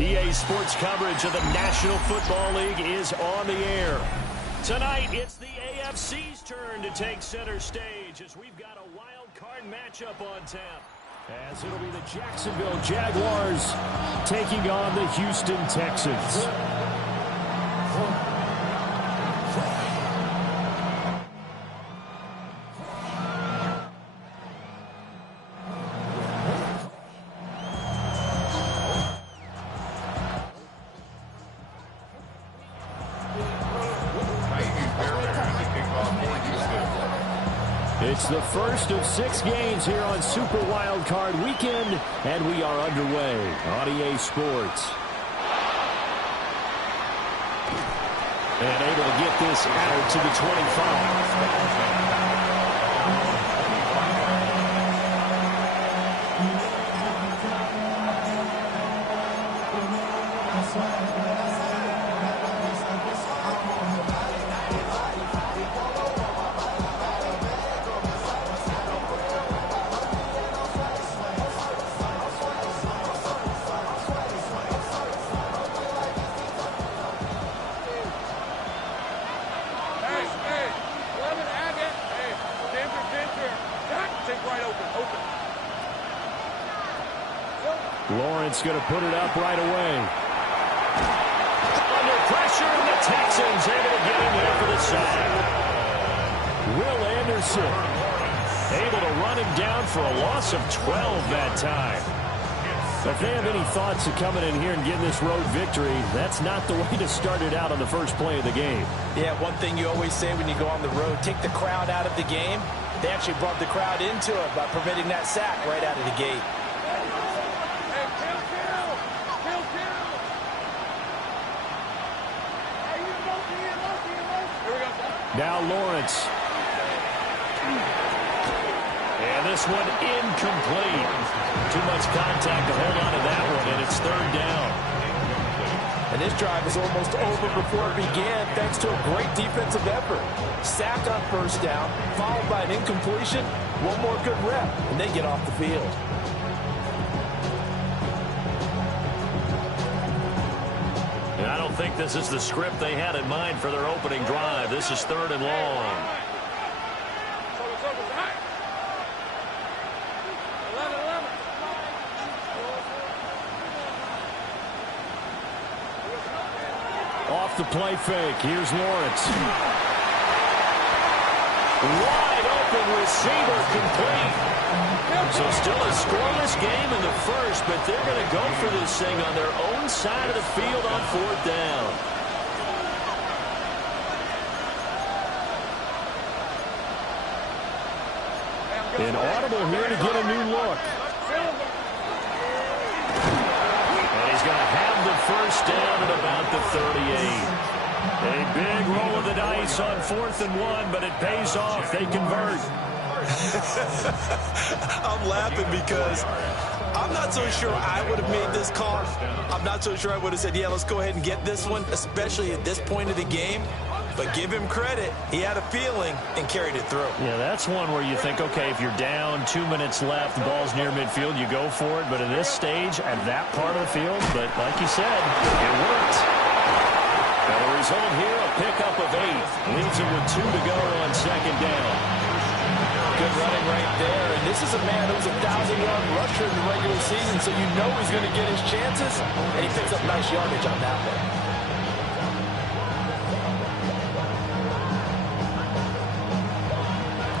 EA Sports coverage of the National Football League is on the air. Tonight, it's the AFC's turn to take center stage as we've got a wild card matchup on tap. As it'll be the Jacksonville Jaguars taking on the Houston Texans. It's the first of 6 games here on Super Wild Card Weekend, and we are underway on EA Sports. And able to get this out to the 25. Lawrence going to put it up right away. Under pressure, and the Texans able to get him there for the sack. Will Anderson able to run him down for a loss of 12 that time. If they have any thoughts of coming in here and getting this road victory, that's not the way to start it out on the first play of the game. Yeah, one thing you always say when you go on the road, take the crowd out of the game. They actually brought the crowd into it by permitting that sack right out of the gate. Now Lawrence. And this one incomplete. Too much contact to hold on to that one, and it's 3rd down. And this drive is almost over before it began thanks to a great defensive effort. Sacked on 1st down, followed by an incompletion. One more good rep, and they get off the field. I don't think this is the script they had in mind for their opening drive. This is 3rd and long. Off the play fake. Here's Lawrence. Wide open receiver complete. So still a scoreless game in the first, but they're going to go for this thing on their own side of the field on 4th down. An audible here to get a new look. And he's going to have the 1st down at about the 38. A big roll of the dice on 4th and 1, but it pays off. They convert. I'm laughing because I'm not so sure I would have made this call. I'm not so sure I would have said, yeah, let's go ahead and get this one, especially at this point of the game. But give him credit. He had a feeling and carried it through. Yeah, that's one where you think, okay, if you're down, 2 minutes left, the ball's near midfield, you go for it. But at this stage, at that part of the field, but like you said, it worked. Now the result here, a pickup of 8. Leaves him with 2 to go on 2nd down. Good running right there. And this is a man who was a 1,000-yard rusher in the regular season, so you know he's going to get his chances. And he picks up nice yardage on that one.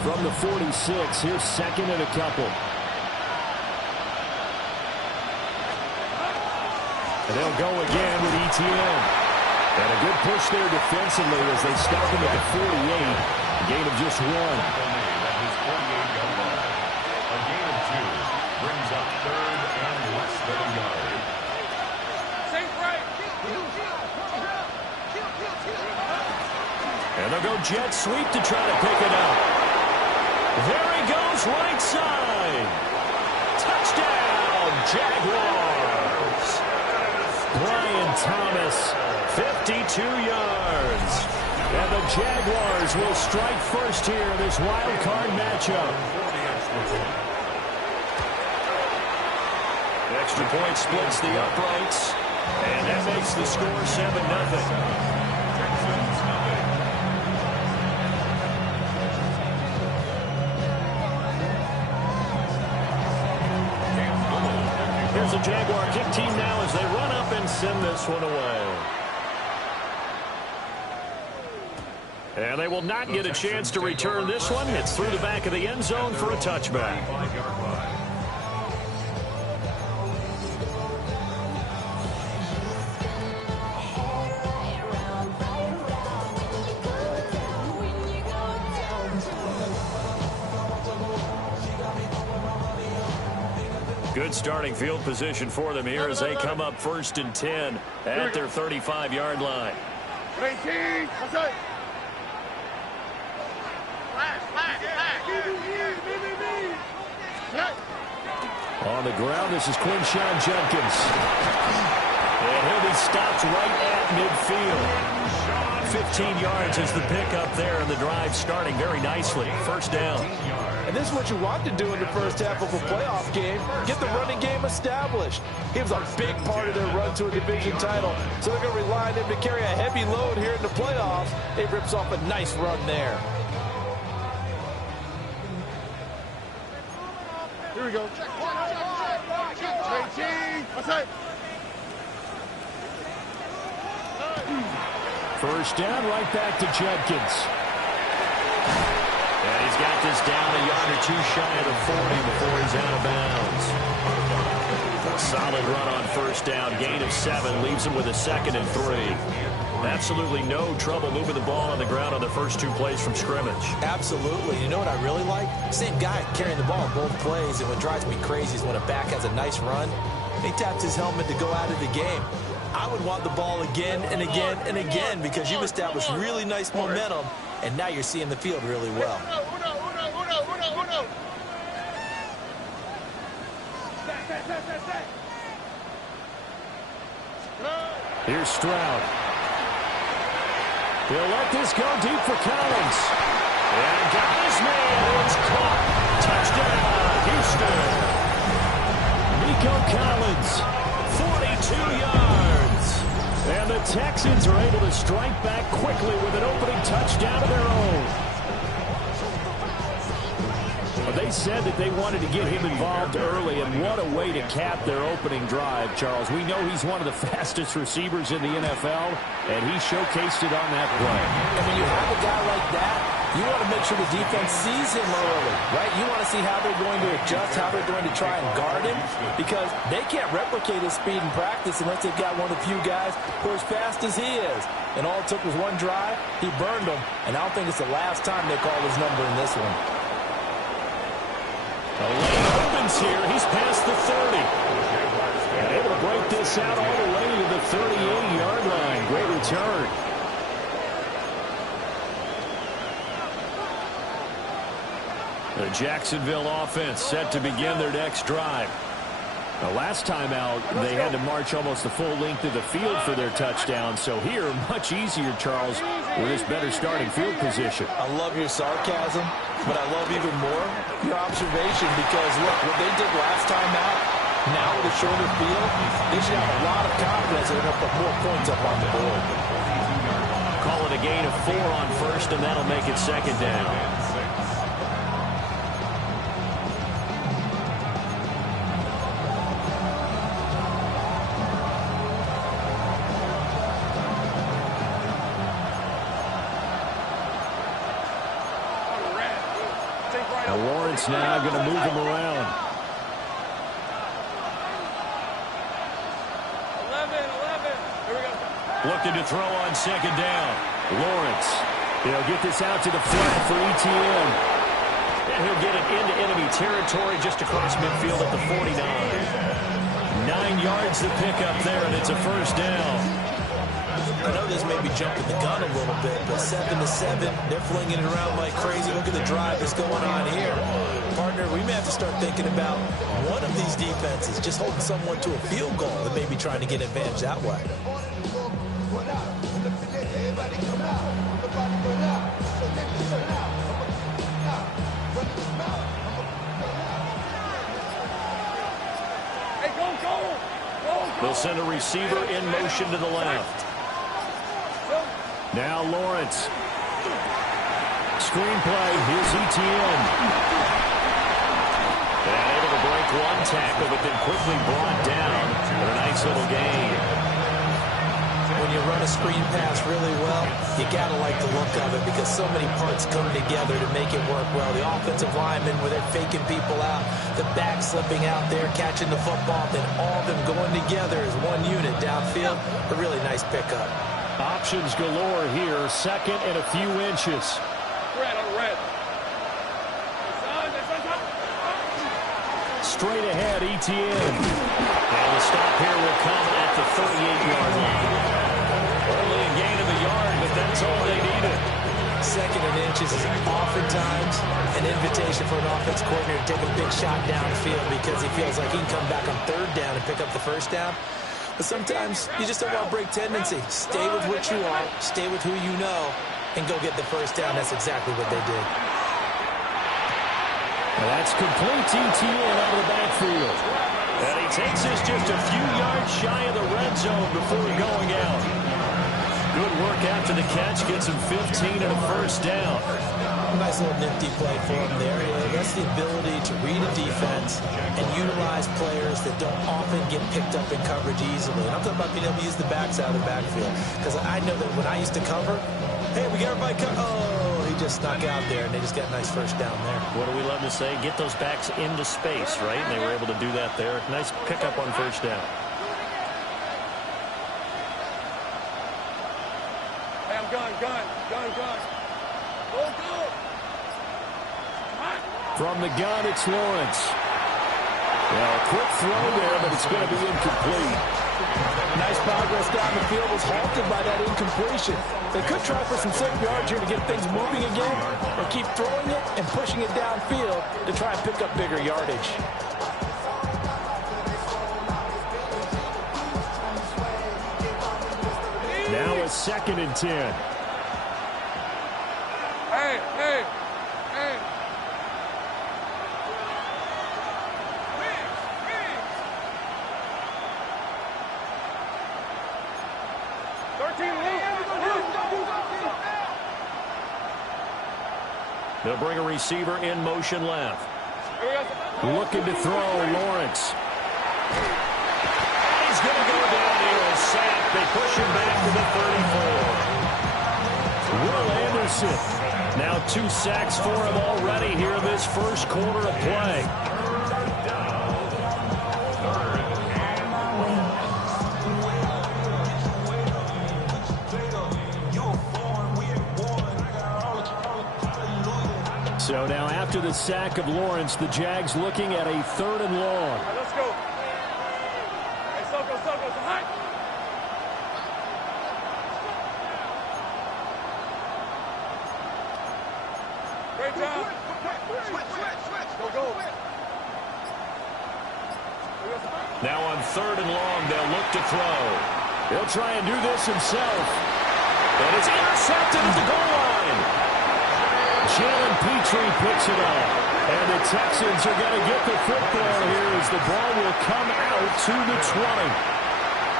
From the 46, here's 2nd and a couple. And they'll go again with ETN. And a good push there defensively as they stop him at the 48. A gain of just 1. A gain of 2 brings up 3rd and less than a yard. And they'll go jet sweep to try to pick it up. There he goes, right side. Touchdown, Jaguars. Brian Thomas, 52 yards. And the Jaguars will strike first here in this wild card matchup. Extra point splits the uprights. And that makes the score 7-0. Here's the Jaguar kick team now as they run up and send this one away. And they will not get a chance to return this one. It's through the back of the end zone for a touchback. Good starting field position for them here as they come up 1st and 10 at their 35-yard line. On the ground, this is Quinshon Judkins. And he'll be stopped right at midfield. 15 yards is the pickup there, and the drive starting very nicely. 1st down. And this is what you want to do in the first half of a playoff game. Get the running game established. He was a big part of their run to a division title. So they're going to rely on him to carry a heavy load here in the playoffs. It rips off a nice run there. Here we go. First down, right back to Judkins. And he's got this down a yard or 2 shy of the 40 before he's out of bounds. A solid run on 1st down. Gain of 7 leaves him with a 2nd and 3. Absolutely no trouble moving the ball on the ground on the first 2 plays from scrimmage. Absolutely. You know what I really like? Same guy carrying the ball in both plays. And what drives me crazy is when a back has a nice run, he taps his helmet to go out of the game. I would want the ball again and again and again because you've established really nice momentum, and now you're seeing the field really well. Here's Stroud. He'll let this go deep for Collins. And got his man. It's caught. Touchdown, Houston. Nico Collins, 42 yards. And the Texans are able to strike back quickly with an opening touchdown of their own. They said that they wanted to get him involved early, and what a way to cap their opening drive, Charles. We know he's one of the fastest receivers in the NFL, and he showcased it on that play. And when you have a guy like that, you want to make sure the defense sees him early, right? You want to see how they're going to adjust, how they're going to try and guard him, because they can't replicate his speed in practice unless they've got one of the few guys who are as fast as he is. And all it took was one drive. He burned them, and I don't think it's the last time they call his number in this one. The lane opens here. He's past the 30. And able to break this out all the way to the 38-yard line. Great return. The Jacksonville offense set to begin their next drive. Now, last time out, they had to march almost the full length of the field for their touchdown. So here, much easier, Charles, with this better starting field position. I love your sarcasm, but I love even more your observation because, look, what they did last time out, now with a shorter field, they should have a lot of confidence they're going to put more points up on the board. Call it a gain of 4 on 1st, and that'll make it 2nd down. Lawrence now going to move him around. 11. Looking to throw on second down. Lawrence. He'll get this out to the flat for ETN. And he'll get it into enemy territory just across midfield at the 49. 9 yards to pick up there, and it's a first down. I know this may be jumping the gun a little bit, but 7-7, they're flinging it around like crazy. Look at the drive that's going on here. Partner, we may have to start thinking about one of these defenses just holding someone to a field goal and maybe trying to get advantage that way. They'll send a receiver in motion to the left. Now Lawrence. Screenplay. Here's ETN. And able to break one tackle, but then quickly brought down for a nice little gain. When you run a screen pass really well, you got to like the look of it because so many parts come together to make it work well. The offensive linemen, where they're faking people out, the back slipping out there, catching the football, then all of them going together as one unit downfield. A really nice pickup. Options galore here. Second and a few inches. Straight ahead, ETN. And the stop here will come at the 38-yard line. Only a gain of a yard, but that's all they needed. Second and inches is oftentimes an invitation for an offense coordinator to take a big shot downfield because he feels like he can come back on third down and pick up the first down. But sometimes you just don't want to break tendency. Stay with what you are, stay with who you know, and go get the first down. That's exactly what they did. That's complete ETN out of the backfield. And he takes us just a few yards shy of the red zone before going out. Good work after the catch. Gets him 15 and a first down. Nice little nifty play for him there. That's the ability to read a defense and utilize players that don't often get picked up in coverage easily. And I'm talking about being able to use the backs out of the backfield. Because I know that when I used to cover, hey, we got everybody covered. Oh, he just snuck out there, and they just got a nice first down there. What do we love to say? Get those backs into space, right? And they were able to do that there. Nice pickup on first down. Hey, I'm gun. Go. From the gun, it's Lawrence. Well, a quick throw there, but it's going to be incomplete. Nice progress down the field was halted by that incompletion. They could try for some safe yards here to get things moving again, or keep throwing it and pushing it downfield to try and pick up bigger yardage. Now a 2nd and 10. Hey. 13 They'll bring a receiver in motion left. Looking to throw, Lawrence. He's going to go down here and sack. They push him back to the 34. Will Anderson. Now 2 sacks for him already here in this first quarter of play. So now after the sack of Lawrence, the Jags looking at a 3rd and long. Let's go. Hey, Soko, high. Great job. Go. Now on 3rd and long, they'll look to throw. He'll try and do this himself. And it's intercepted at the goal line. Jalen Petrie picks it up. And the Texans are going to get the football here as the ball will come out to the 20.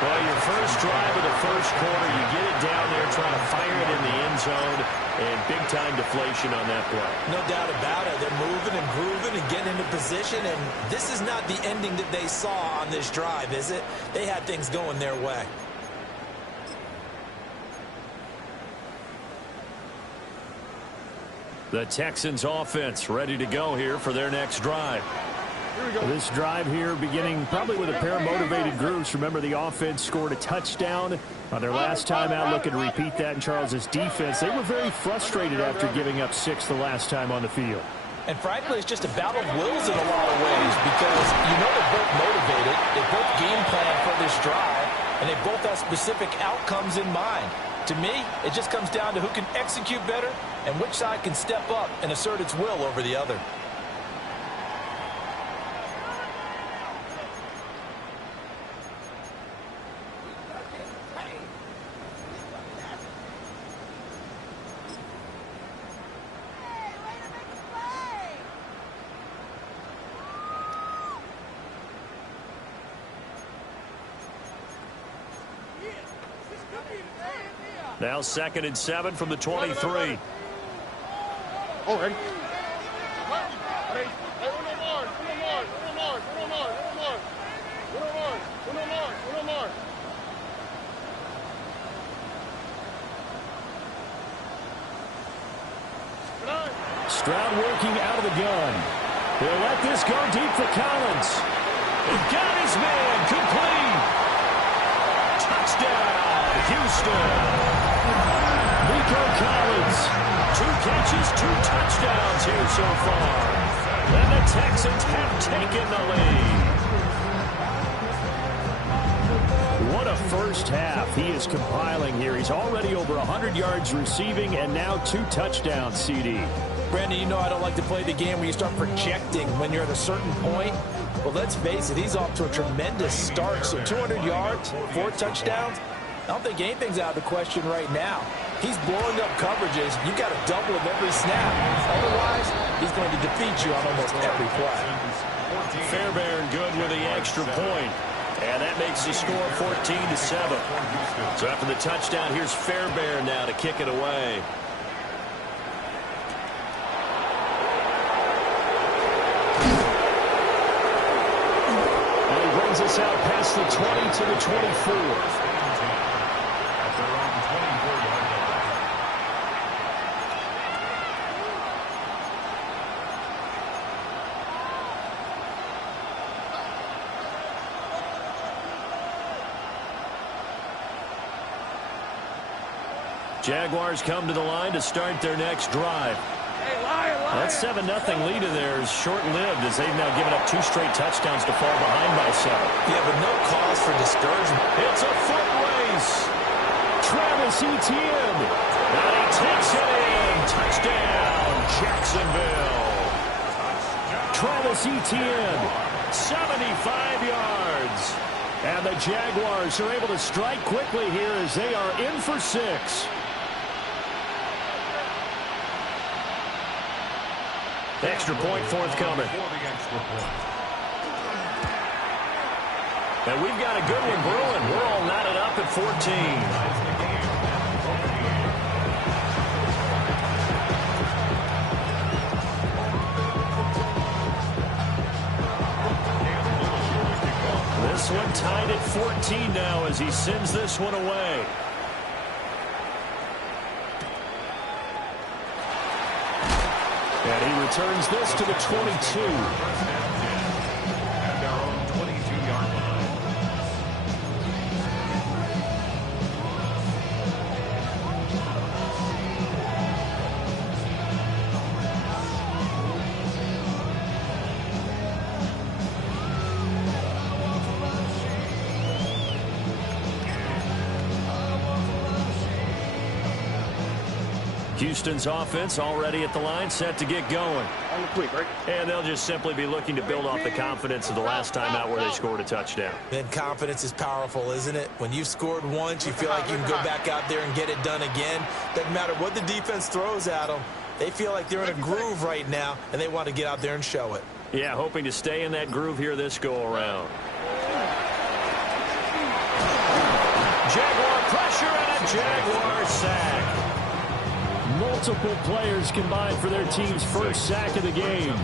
Well, your first drive of the first quarter, you get it down there, trying to fire it in the end zone, and big-time deflation on that play. No doubt about it. They're moving and grooving and getting into position, and this is not the ending that they saw on this drive, is it? They had things going their way. The Texans offense ready to go here for their next drive. This drive here beginning probably with a pair of motivated groups. Remember, the offense scored a touchdown on their last time out. Looking to repeat that in Charles's defense. They were very frustrated after giving up 6 the last time on the field. And frankly, it's just a battle of wills in a lot of ways because you know they're both motivated. They both game plan for this drive, and they both have specific outcomes in mind. To me, it just comes down to who can execute better and which side can step up and assert its will over the other. Now 2nd and 7 from the 23. Oh, ready? Stroud working out of the gun. He'll let this go deep for Collins. He got his man complete. Touchdown, Houston. Nico Collins, 2 catches, 2 touchdowns here so far. And the Texans have taken the lead. What a first half he is compiling here. He's already over 100 yards receiving and now 2 touchdowns, CD. Brandon, you know I don't like to play the game where you start projecting when you're at a certain point. But let's face it, he's off to a tremendous start. So 200 yards, 4 touchdowns. I don't think anything's out of the question right now. He's blowing up coverages. You've got to double him every snap. Otherwise, he's going to defeat you on almost every play. Fairbairn good with the extra point. And that makes the score 14-7. So after the touchdown, here's Fairbairn now to kick it away. And he brings us out past the 20 to the 24. Jaguars come to the line to start their next drive. That 7-0 lead of theirs short-lived as they've now given up 2 straight touchdowns to fall behind by 7. Yeah, but no cause for discouragement. It's a foot race. Travis Etienne. And he takes it in. Touchdown, Jacksonville. Travis Etienne, 75 yards. And the Jaguars are able to strike quickly here as they are in for 6. Extra point forthcoming. And we've got a good one brewing. We're all knotted up at 14. This one tied at 14 now as he sends this one away. And he returns this to the 22. At their own 22-yard line. Houston's offense already at the line, set to get going. And they'll just simply be looking to build off the confidence of the last time out where they scored a touchdown. And confidence is powerful, isn't it? When you've scored once, you feel like you can go back out there and get it done again. Doesn't matter what the defense throws at them. They feel like they're in a groove right now, and they want to get out there and show it. Yeah, hoping to stay in that groove here this go-around. Jaguar pressure and a Jaguar sack. Multiple players combined for their team's first sack of the game.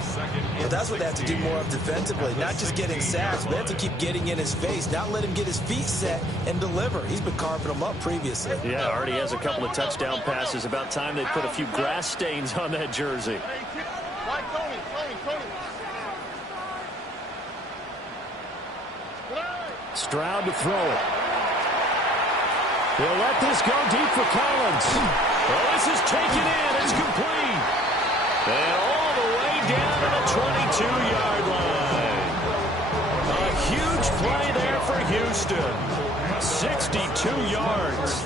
Well, that's what they have to do more of defensively. Not just getting sacks, but they have to keep getting in his face. Not let him get his feet set and deliver. He's been carving them up previously. Yeah, already has a couple of touchdown passes. About time they put a few grass stains on that jersey. Stroud to throw it. They'll let this go deep for Collins. Well, this is taken in. It's complete. And all the way down to the 22-yard line. A huge play there for Houston. 62 yards.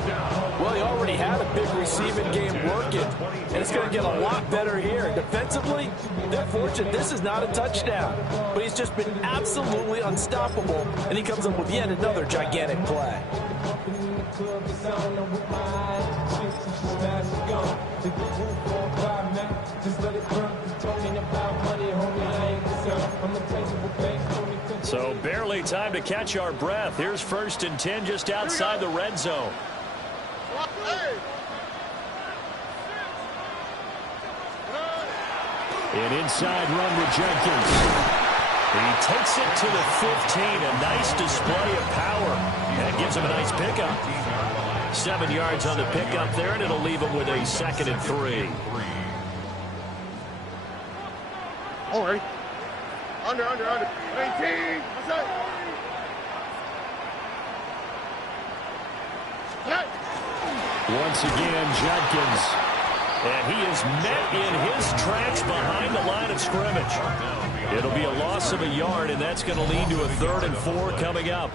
Well, he already had a big receiving game working, and it's going to get a lot better here. Defensively, they're fortunate this is not a touchdown, but he's just been absolutely unstoppable, and he comes up with yet another gigantic play. So barely time to catch our breath. Here's 1st and 10 just outside the red zone. An inside run to Jenkins. He takes it to the 15. A nice display of power. And gives him a nice pickup. 7 yards on the pickup there, and it'll leave him with a 2nd and 3. All right. Under. 19. What's that? Once again, Jenkins. And he is met in his tracks behind the line of scrimmage. It'll be a loss of a yard, and that's going to lead to a 3rd and 4 coming up.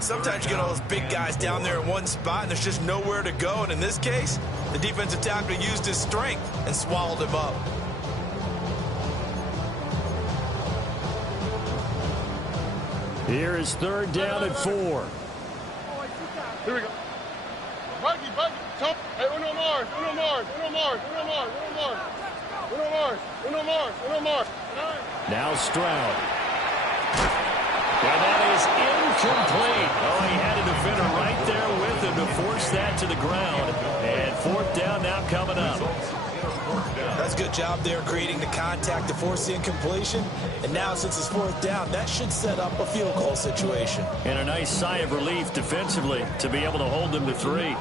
Sometimes you get all those big guys down there in one spot, and there's just nowhere to go. And in this case, the defensive tackle used his strength and swallowed him up. Here is 3rd down and 4. Here we go. Buggy. Hey, Uno Mars. Now Stroud. And that is incomplete. Oh, he had a defender right there with him to force that to the ground. And 4th down now coming up. That's a good job there creating the contact to force the incompletion. And now since it's 4th down, that should set up a field goal situation. And a nice sigh of relief defensively to be able to hold them to 3.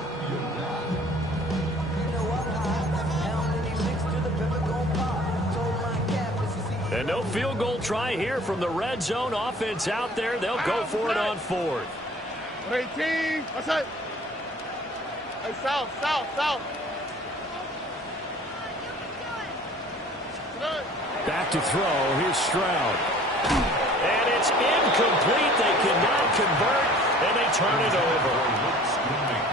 And no field goal try here from the red zone. Offense out there. They'll go for it on 4th. 18. What's that? Hey, south. Back to throw. Here's Stroud. And it's incomplete. They cannot convert, and they turn it over.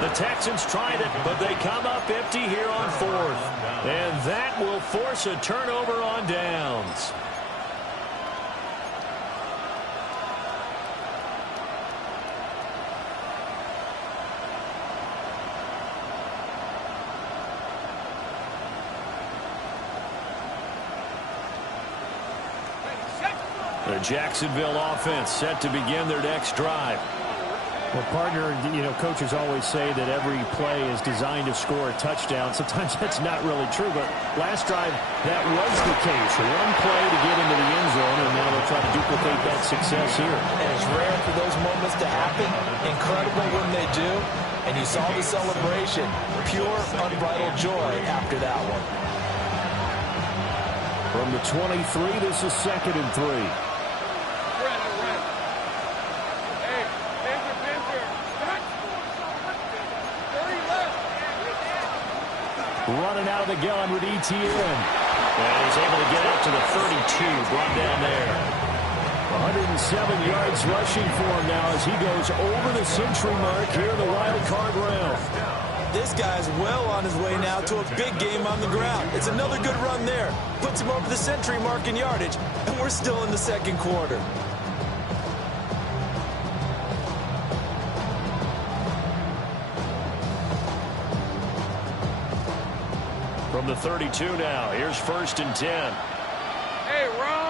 The Texans tried it, but they come up empty here on 4th. And that will force a turnover on downs. The Jacksonville offense set to begin their next drive. Well, partner, coaches always say that every play is designed to score a touchdown. Sometimes that's not really true, but last drive, that was the case. One play to get into the end zone, and now they'll try to duplicate that success here. And it's rare for those moments to happen. Incredible when they do. And you saw the celebration. Pure, unbridled joy after that one. From the 23, this is 2nd and 3. Running out of the gun with ETN. And he's able to get out to the 32, brought down there. 107 yards rushing for him now as he goes over the century mark here in the wild card round. This guy's well on his way now to a big game on the ground. It's another good run there. Puts him over the century mark in yardage, and we're still in the 2nd quarter. From the 32 now, here's 1st and 10. Hey, Ron.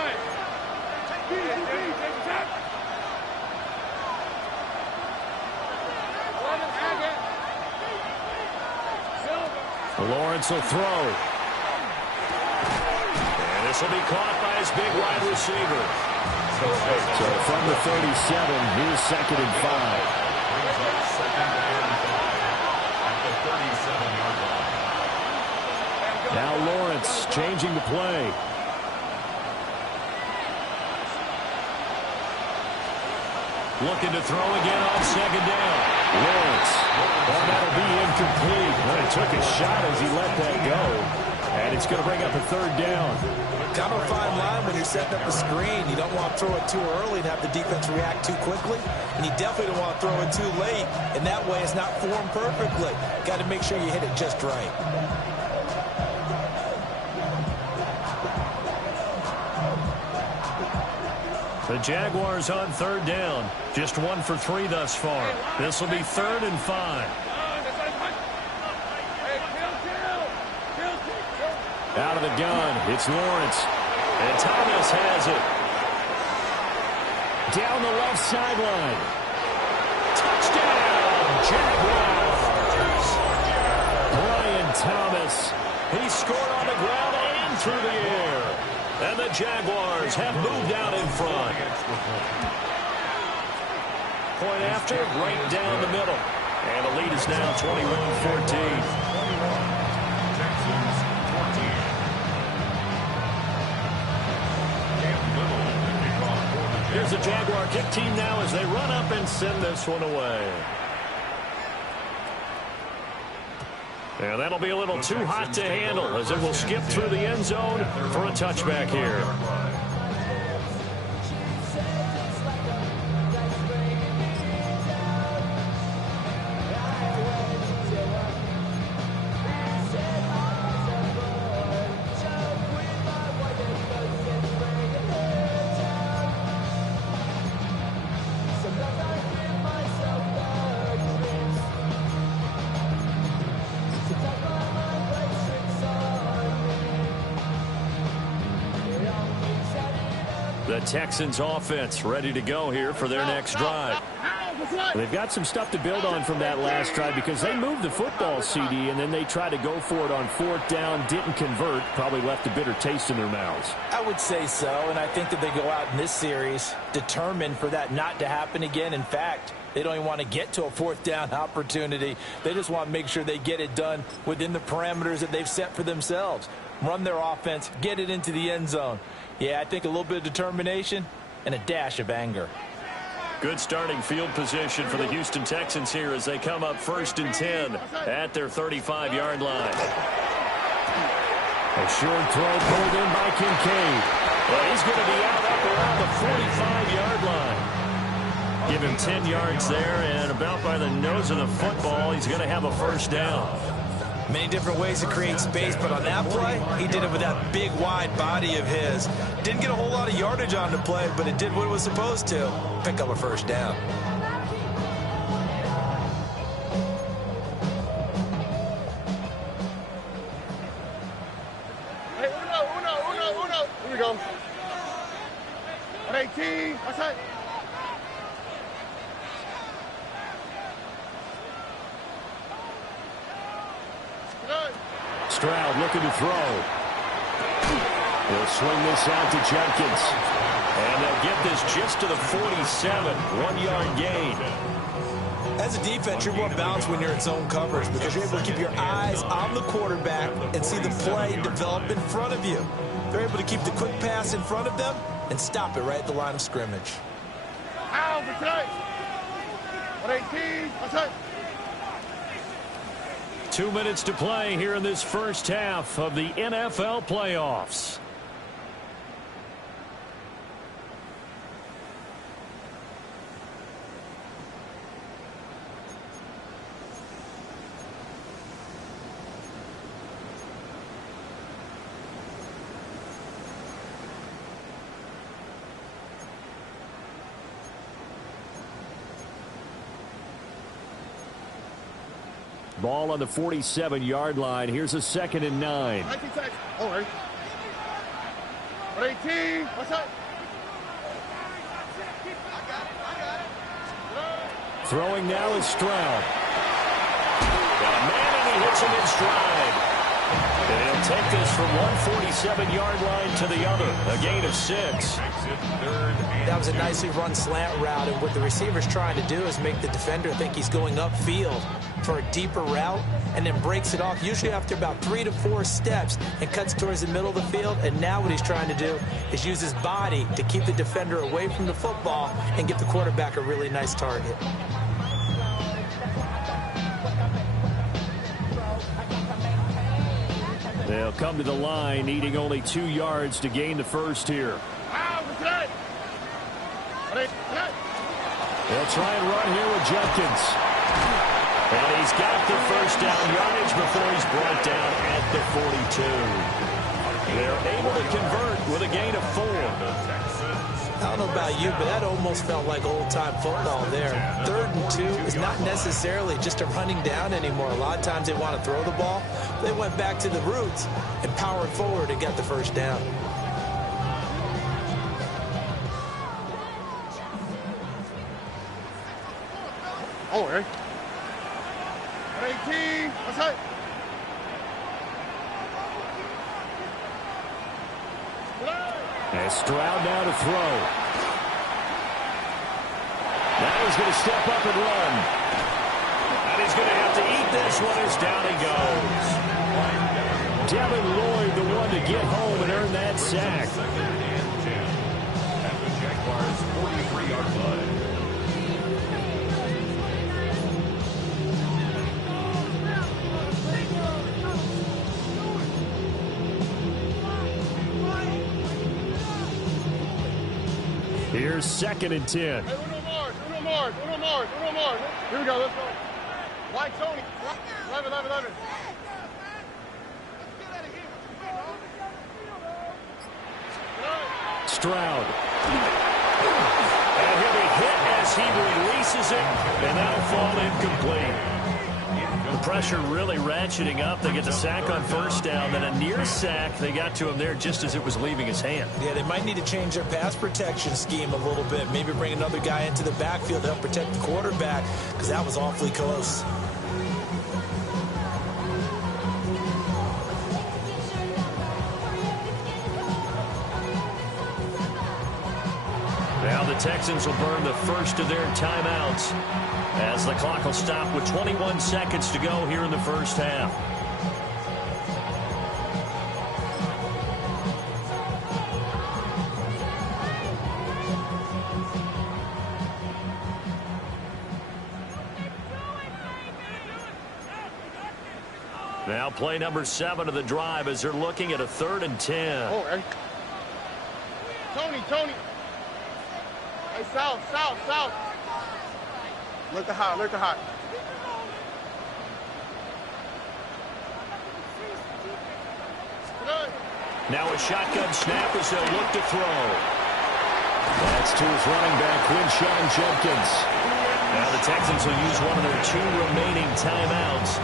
Lawrence will throw. And this will be caught by his big wide receiver. So from the 37, here's 2nd and 5. Now Lawrence changing the play. looking to throw again on second down. Lawrence. Well, that'll be incomplete. Well, he took a shot as he let that go. And it's going to bring up a third down. Kind of a fine line when you're setting up a screen. You don't want to throw it too early and have the defense react too quickly. And you definitely don't want to throw it too late. And that way it's not formed perfectly. Got to make sure you hit it just right. The Jaguars on third down. Just 1 for 3 thus far. This will be 3rd and 5. Out of the gun, it's Lawrence. And Thomas has it. Down the left sideline. Touchdown, Jaguars. Brian Thomas. He scored on the ground and through the air. And the Jaguars have moved out in front. Point after, right down the middle. And the lead is now 21-14. Here's the Jaguar kick team now as they run up and send this one away. And that'll be a little too hot to handle as it will skip through the end zone for a touchback here. The Texans offense ready to go here for their next drive. They've got some stuff to build on from that last drive because they moved the football, CD, and then they tried to go for it on 4th down, didn't convert, probably left a bitter taste in their mouths. I would say so, and I think that they go out in this series determined for that not to happen again. In fact, they don't even want to get to a 4th down opportunity. They just want to make sure they get it done within the parameters that they've set for themselves. Run their offense, get it into the end zone. Yeah, I think a little bit of determination and a dash of anger. Good starting field position for the Houston Texans here as they come up 1st and 10 at their 35-yard line. A short throw pulled in by Kincaid. Well, he's going to be out up around the 45-yard line. Give him 10 yards there, and about by the nose of the football, he's going to have a 1st down. Many different ways to create space, but on that play, he did it with that big, wide body of his. Didn't get a whole lot of yardage on the play, but it did what it was supposed to. Pick up a 1st down. Hey, uno. Here we go. 18. What's that? Stroud looking to throw. He'll swing this out to Jenkins. And they'll get this just to the 47. 1-yard gain. As a defense, you're more balanced when you're in zone coverage because you're able to keep your eyes on the quarterback and see the play develop in front of you. They're able to keep the quick pass in front of them and stop it right at the line of scrimmage. Out for tonight. 118. What's that? 2 minutes to play here in this first half of the NFL playoffs. Ball on the 47-yard line. Here's a 2nd and 9. 19 seconds. All right. 118. What's that? Throwing now is Stroud. Got a man and he hits him in stride. And he'll take this from one 47-yard line to the other. A gain of 6. That was a nicely run slant route, and what the receiver's trying to do is make the defender think he's going upfield. for a deeper route and then breaks it off, usually after about 3 to 4 steps, and cuts towards the middle of the field. And now what he's trying to do is use his body to keep the defender away from the football and get the quarterback a really nice target. They'll come to the line, needing only 2 yards to gain the first here. They'll try and run here with Jenkins. And he's got the first down yardage before he's brought down at the 42. They're able to convert with a gain of 4. I don't know about you, but that almost felt like old-time football there. 3rd and 2 is not necessarily just a running down anymore. A lot of times they want to throw the ball. They went back to the roots and powered forward and got the first down. Oh, hey. 18. That's it. And Stroud now to throw. Now he's going to step up and run. And he's going to have to eat this one as down he goes. Devin Lloyd, the one to get home and earn that sack. At the Jaguars' 43-yard line. Here's 2nd and 10. Hey, uno more. Here we go, let's go. White Tony. 11. Stroud. And he'll be hit as he releases it, and that'll fall incomplete. The pressure really ratcheting up. They get the sack on first down, then a near sack. They got to him there just as it was leaving his hand. Yeah, they might need to change their pass protection scheme a little bit. Maybe bring another guy into the backfield to help protect the quarterback, because that was awfully close. Now the Texans will burn the first of their timeouts as the clock will stop with 21 seconds to go here in the first half. Now play number 7 of the drive as they're looking at a 3rd and 10. Oh, hey. Tony. Hey, south. Look at hot. Now a shotgun snap as they'll look to throw. That's to his running back, Quinshon Jenkins. Now the Texans will use one of their 2 remaining timeouts.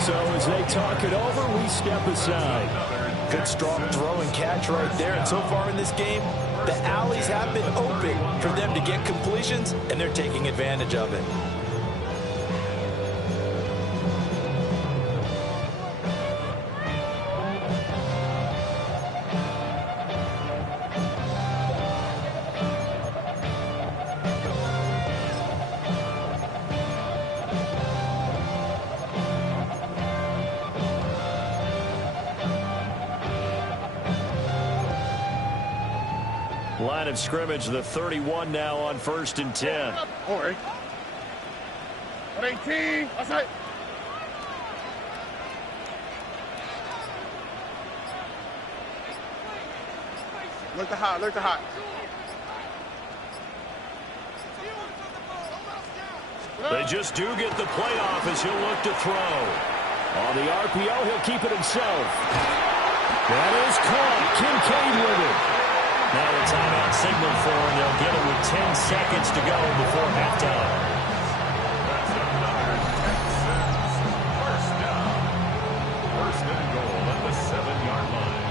So as they talk it over, we step aside. Good strong throw and catch right there. And so far in this game, the alleys have been open for them to get completions, and they're taking advantage of it. Line of scrimmage, the 31 now on 1st and 10. Oh, hey. 18. That's it. Look at hot. They just do get the playoff as he'll look to throw. On the RPO, he'll keep it himself. That is caught. Kincaid with it. Now a timeout signal for him. They'll get it with 10 seconds to go before halftime. That's another Texans first down. 1st and goal at the 7-yard line.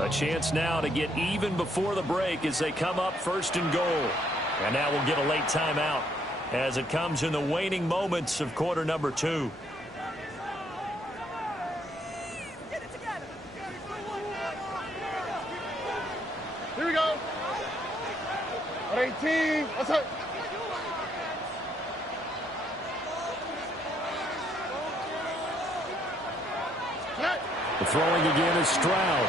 A chance now to get even before the break as they come up 1st and goal. And now we'll get a late timeout. as it comes in the waning moments of quarter number 2. Here we go. 18. Let's hit. The throwing again is Stroud.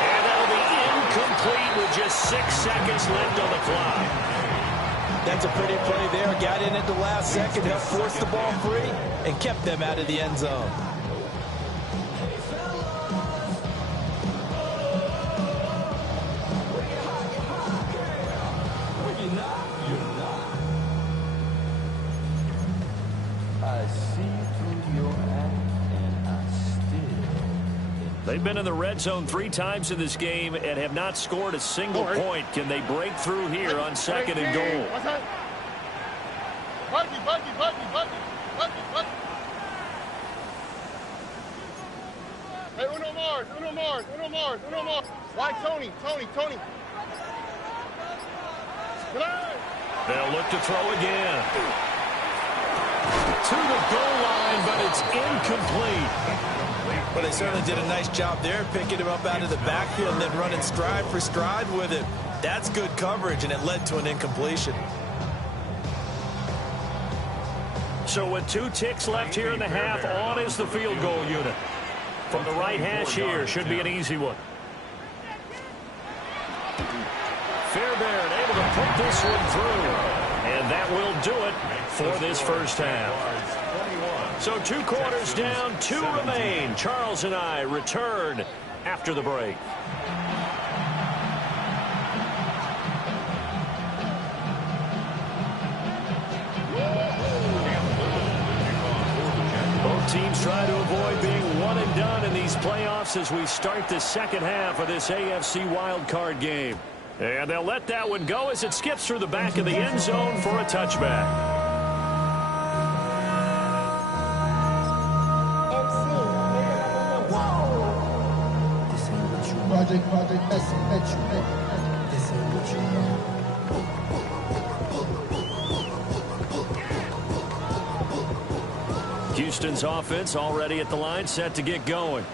And that'll be incomplete with just 6 seconds left on the clock. That's a pretty play there. Got in at the last second, helped force the ball free, and kept them out of the end zone. They've been in the red zone 3 times in this game and have not scored a single point. Can they break through here on 2nd and goal? Buggy. Hey, Uno Mars. Why Tony? They'll look to throw again. To the goal line, but it's incomplete. Well, they certainly did a nice job there, picking him up out of the backfield and then running stride for stride with it. That's good coverage, and it led to an incompletion. So with 2 ticks left here in the half, on is the field goal unit. From the right hash here, should be an easy one. Fairbairn able to put this one through. And that will do it for this first half. So 2 quarters down, 2 remain. Charles and I return after the break. Both teams try to avoid being one and done in these playoffs as we start the second half of this AFC wildcard game. And they'll let that one go as it skips through the back of the end zone for a touchback. Houston's offense already at the line, set to get going.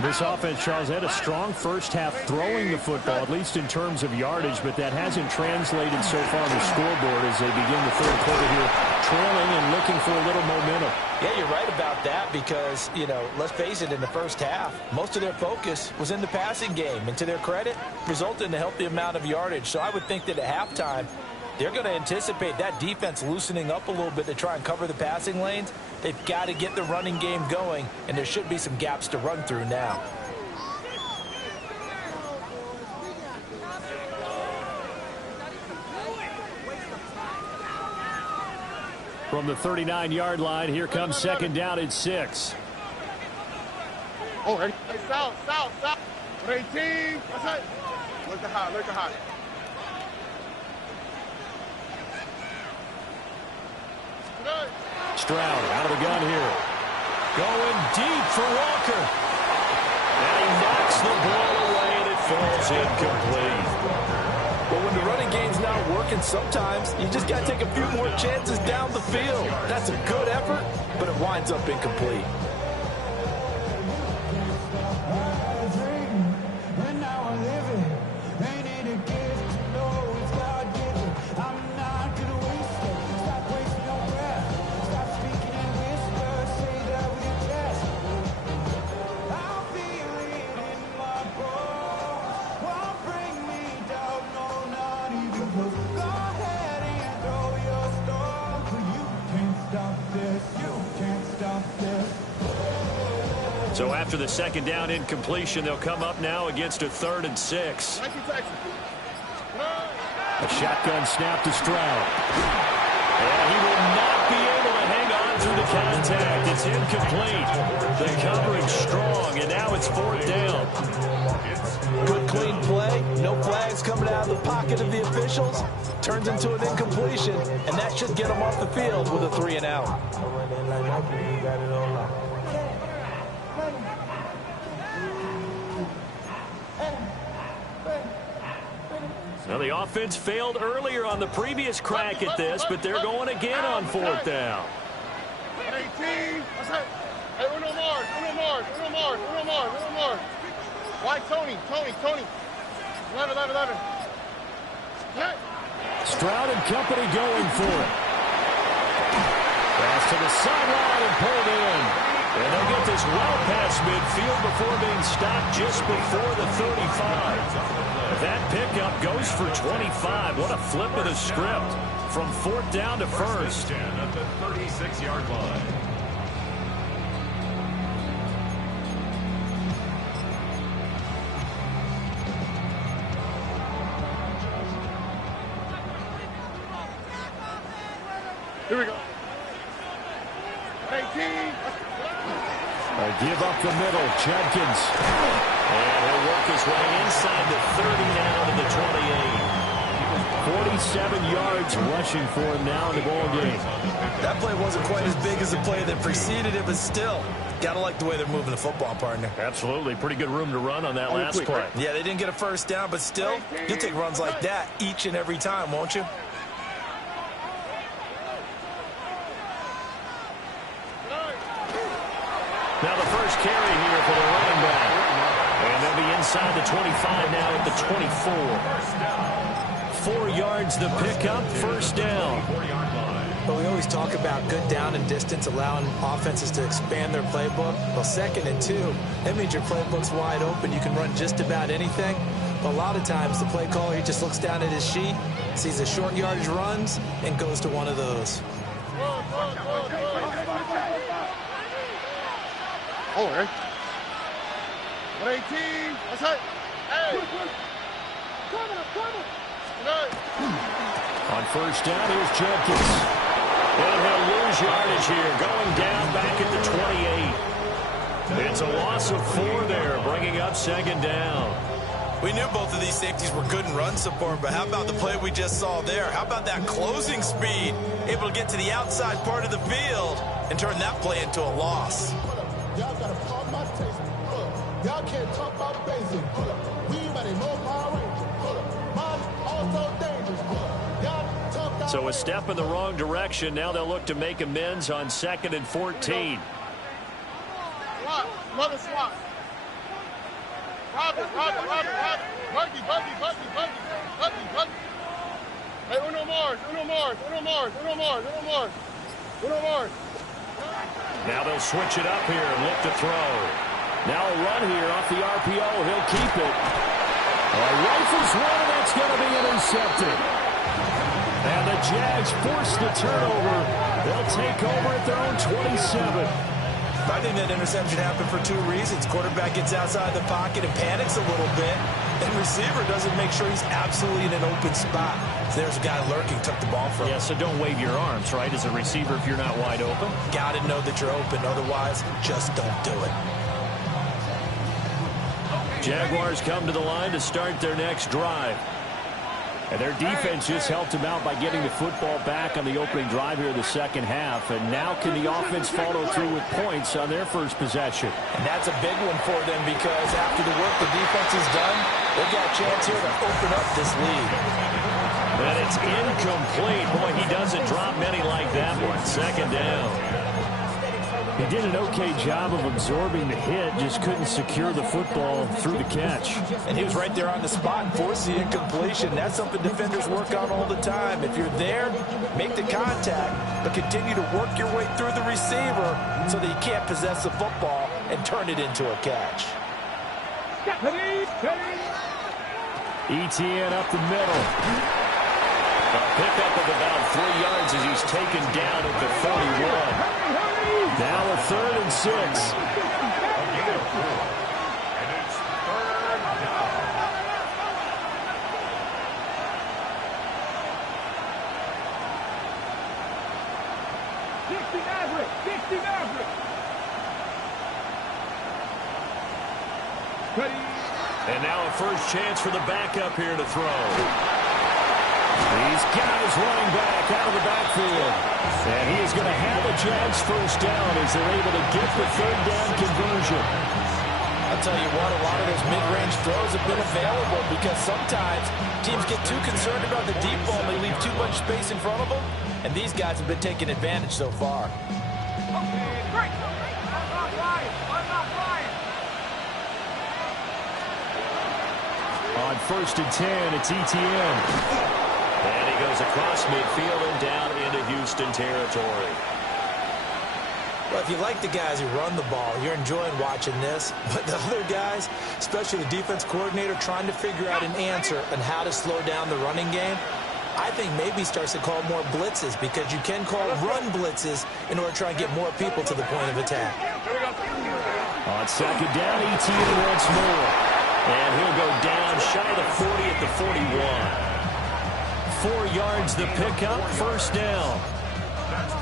This offense, Charles, had a strong first half throwing the football, at least in terms of yardage, but that hasn't translated so far on the scoreboard as they begin the third quarter here, trailing and looking for a little momentum. Yeah, you're right about that because, let's face it, in the first half, most of their focus was in the passing game. And to their credit, resulted in a healthy amount of yardage. So I would think that at halftime, they're going to anticipate that defense loosening up a little bit to try and cover the passing lanes. They've got to get the running game going, and there should be some gaps to run through now. From the 39-yard line, here comes 2nd down and 6. Oh, ready? Hey, south. 18. What's that? Look the hot. Stroud out of the gun here. Going deep for Walker. And he knocks the ball away, and it falls incomplete. But when the running game's not working, sometimes you just got to take a few more chances down the field. That's a good effort, but it winds up incomplete. So after the 2nd down incompletion, they'll come up now against a 3rd and 6. A shotgun snap to Stroud. And he will not be able to hang on through the contact. It's incomplete. The coverage strong, and now it's 4th down. Good clean play. No flags coming out of the pocket of the officials. Turns into an incompletion, and that should get them off the field with a 3 and out. Well, the offense failed earlier on the previous crack at this, but they're going again on 4th down. 18. Hey, uno more. Why, Tony. 11. Yeah. Stroud and company going for it. Pass to the sideline and pulled in. And they'll get this well past midfield before being stopped just before the 35. That pickup goes for 25. What a flip of the script from 4th down to 1st. At the 36-yard line. Here we go. 18. Give up the middle, Jenkins. And he'll work his way inside the 30 now to the 28. 47 yards rushing for him now in the ball game. That play wasn't quite as big as the play that preceded it, but still, gotta like the way they're moving the football, partner. Absolutely. Pretty good room to run on that last play. Yeah, they didn't get a first down, but still, you'll take runs like that each and every time, won't you? Now the first carry here for the running back. And they'll be inside the 25 now at the 24. 4 yards the pickup, 1st down. But we always talk about good down and distance, allowing offenses to expand their playbook. Well, 2nd and 2, that means your playbook's wide open. You can run just about anything. But a lot of times the play caller, he just looks down at his sheet, sees the short yardage runs, and goes to one of those. Oh, okay. 118. Let's hit. Hey. On 1st down, here's Jenkins. And he'll lose yardage here, going down back at the 28. It's a loss of 4 there, bringing up 2nd down. We knew both of these safeties were good in run support, but how about the play we just saw there? How about that closing speed? Able to get to the outside part of the field and turn that play into a loss. Y'all gotta talk about taste. Y'all can't talk about basic. We better know Power Rangers. Mine also dangerous. Y'all talk about. So a step in the wrong direction. Now they'll look to make amends on 2nd and 14. Another swap. Robert. Buggy. Hey, uno more. Now they'll switch it up here and look to throw. Now a run here off the RPO. He'll keep it. Rifles one, that's going to be intercepted. And the Jags force the turnover. They'll take over at their own 27. I think that interception happened for 2 reasons. Quarterback gets outside the pocket and panics a little bit, and receiver doesn't make sure he's absolutely in an open spot. So there's a guy lurking, took the ball from him. Yeah, so don't wave your arms, right, as a receiver if you're not wide open. Got to know that you're open. Otherwise, just don't do it. Jaguars come to the line to start their next drive. And their defense just helped them out by getting the football back on the opening drive here in the 2nd half. And now can the offense follow through with points on their first possession? And that's a big one for them because after the work the defense has done, they've got a chance here to open up this lead. And it's incomplete. Boy, he doesn't drop many like that one. 2nd down. He did an okay job of absorbing the hit, just couldn't secure the football through the catch. And he was right there on the spot and forced the incompletion. That's something defenders work on all the time. If you're there, make the contact, but continue to work your way through the receiver so that you can't possess the football and turn it into a catch. ETN up the middle. A pickup of about 3 yards as he's taken down at the 41. Now a 3rd and 6. And it's 3rd down. 60 average. And now a first chance for the backup here to throw. These guys running back out of the backfield. And he is going to have a Jags first down as they're able to get the 3rd down conversion. I I'll tell you what, a lot of those mid-range throws have been available because sometimes teams get too concerned about the deep ball and they leave too much space in front of them, and these guys have been taking advantage so far. On 1st and 10, it's ETN. And he goes across midfield and down into Houston territory. Well, if you like the guys who run the ball, you're enjoying watching this. But the other guys, especially the defense coordinator, trying to figure out an answer on how to slow down the running game, I think maybe starts to call more blitzes, because you can call run blitzes in order to try and get more people to the point of attack. On 2nd down, ETN once more. And he'll go down shy of the 40 at the 41. 4 yards the pickup, 1st down.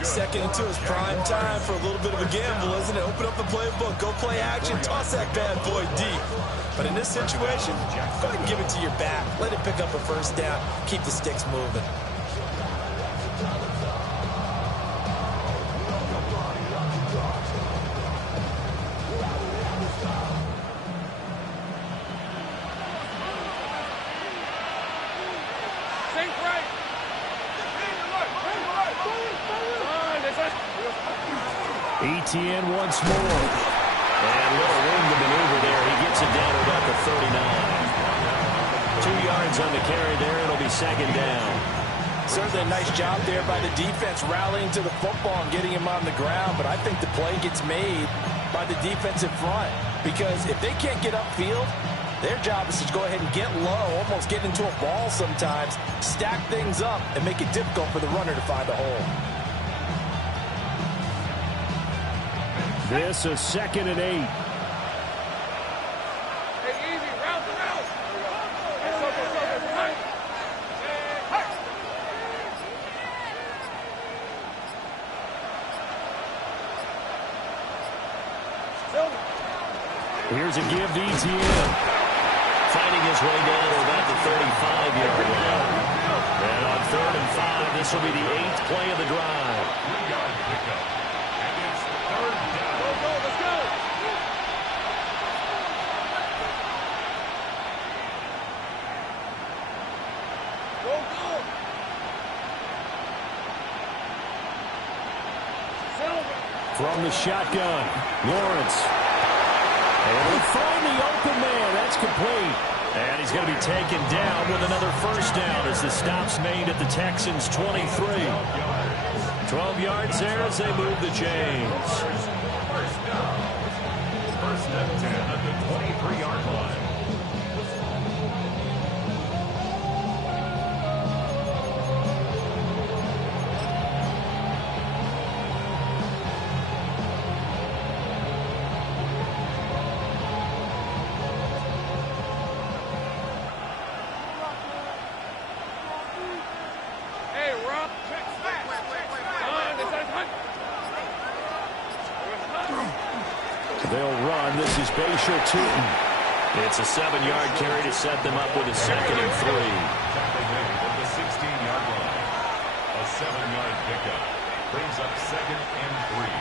2nd and 2 is prime time for a little bit of a gamble, isn't it? Open up the playbook, go play action, toss that bad boy deep. But in this situation, go ahead and give it to your back. Let it pick up a 1st down. Keep the sticks moving. ETN once more. And little room to maneuver there. He gets it down to about the 39. 2 yards on the carry there. It'll be 2nd down. Certainly a nice job there by the defense rallying to the football and getting him on the ground, but I think the play gets made by the defensive front, because if they can't get upfield, their job is to go ahead and get low, almost get into a ball sometimes, stack things up, and make it difficult for the runner to find a hole. This is 2nd and 8. Here's a give to ETN. Finding his way down to about the 35-yard line. And on 3rd and 5, this will be the 8th play of the drive. From the shotgun, Lawrence. And we find the open man. That's complete. And he's going to be taken down with another 1st down as the stop's made at the Texans' 23. 12 yards there as they move the chains. 1st and 10 at the 23-yard line. They'll run. This is Bashir Tootin. It's a 7-yard carry to set them up with a 2nd and 3. At the 16-yard line. A 7-yard pickup brings up 2nd and 3.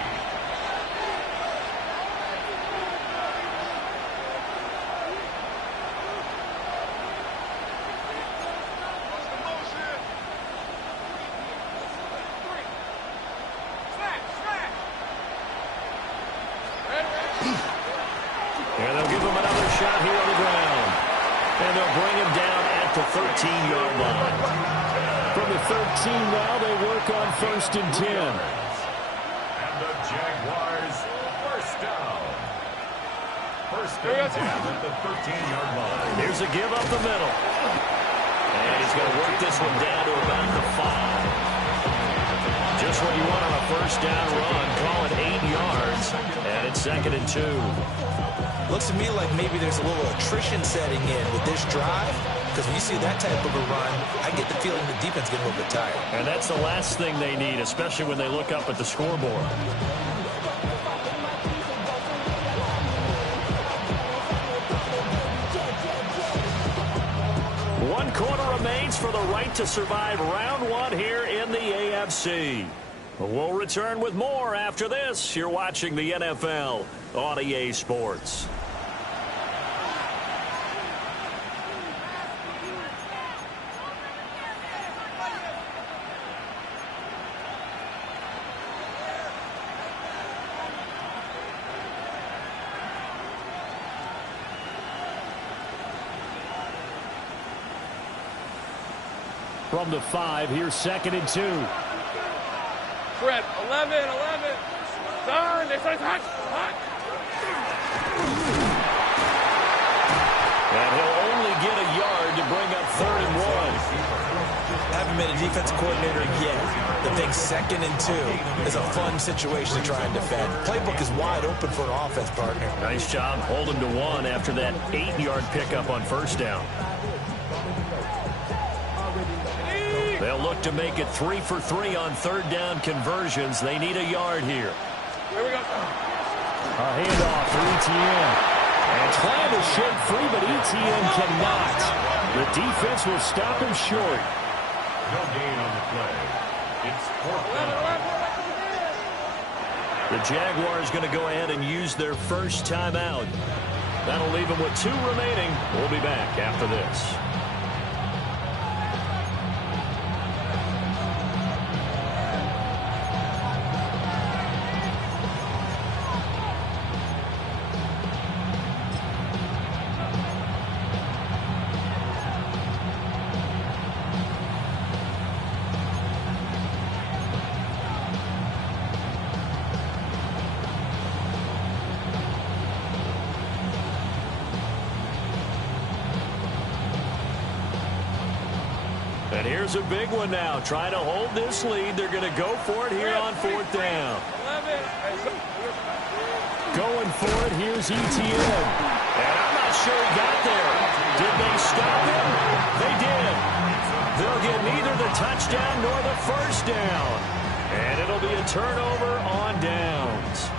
And they'll give him another shot here on the ground. And they'll bring him down at the 13-yard line. From the 13 now, they work on 1st and 10. And the Jaguars 1st down. 1st and 10 at the 13-yard line. Here's a give up the middle. And he's going to work this one down to about the 5. Just what you want on a 1st down run. Call it 8 yards. And it's 2nd and 2. Looks to me like maybe there's a little attrition setting in with this drive, because when you see that type of a run, I get the feeling the defense getting a little bit tired. And that's the last thing they need, especially when they look up at the scoreboard. One quarter remains for the right to survive round 1 here in the AFC. We'll return with more after this. You're watching the NFL on EA Sports. from the 5. Here's 2nd and 2. Fred, 11. Done. They say hot. And he'll only get a yard to bring up 3rd and 1. I haven't been a defensive coordinator yet. I think 2nd and 2 is a fun situation to try and defend. Playbook is wide open for an offense, partner. Nice job holding to 1 after that 8-yard pickup on 1st down. They'll look to make it 3 for 3 on 3rd down conversions. They need a yard here. Here we go. A handoff for ETN. And trying to shake free, but ETN cannot. The defense will stop him short. No gain on the play. It's 4th down. The Jaguars going to go ahead and use their first timeout. That'll leave them with 2 remaining. We'll be back after this. And here's a big one now. Trying to hold this lead. They're going to go for it here on 4th down. Going for it. Here's ETN. And I'm not sure he got there. Did they stop him? They did. They'll get neither the touchdown nor the 1st down. And it'll be a turnover on downs.